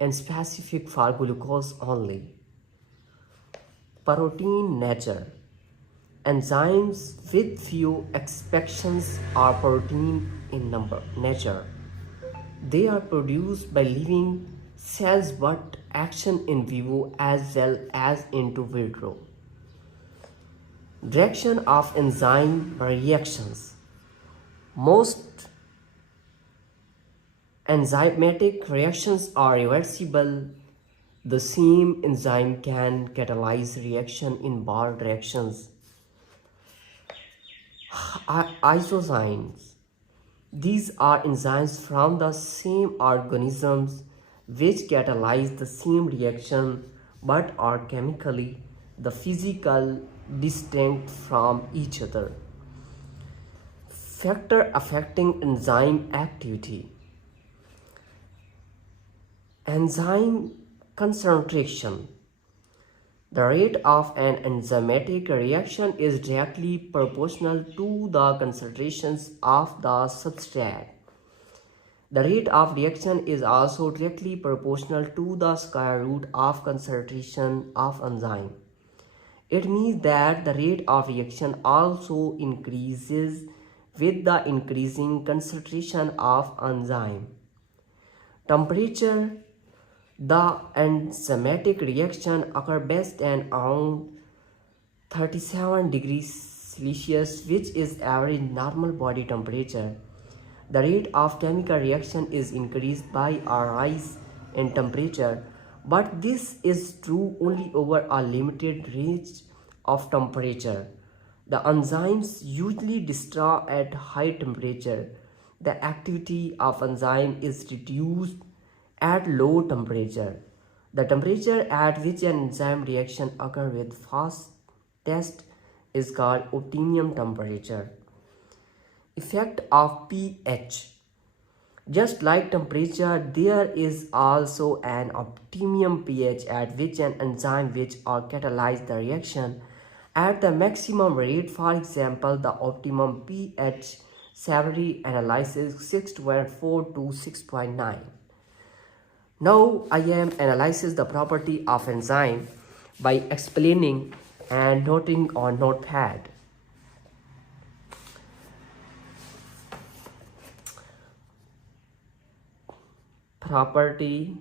and specific for glucose only. Protein nature. Enzymes with few exceptions are protein in nature. They are produced by living cells but action in vivo as well as in vitro. Direction of enzyme reactions. Most enzymatic reactions are reversible. The same enzyme can catalyze reaction in both directions. Isozymes. These are enzymes from the same organisms which catalyze the same reaction but are chemically the physical distinct from each other. Factor affecting enzyme activity. Enzyme concentration. The rate of an enzymatic reaction is directly proportional to the concentrations of the substrate. The rate of reaction is also directly proportional to the square root of concentration of enzyme. It means that the rate of reaction also increases with the increasing concentration of enzyme. Temperature. The enzymatic reaction occurs best at around 37 degrees Celsius, which is average normal body temperature. The rate of chemical reaction is increased by a rise in temperature, but this is true only over a limited range of temperature. The enzymes usually destroy at high temperature. The activity of enzyme is reduced at low temperature. The temperature at which an enzyme reaction occurs with fastest is called optimum temperature. Effect of pH. Just like temperature, there is also an optimum pH at which an enzyme which catalyze the reaction at the maximum rate. For example, the optimum pH severity analysis 6.4 to 6.9. Now I am analyzes the property of enzyme by explaining and noting on notepad. Property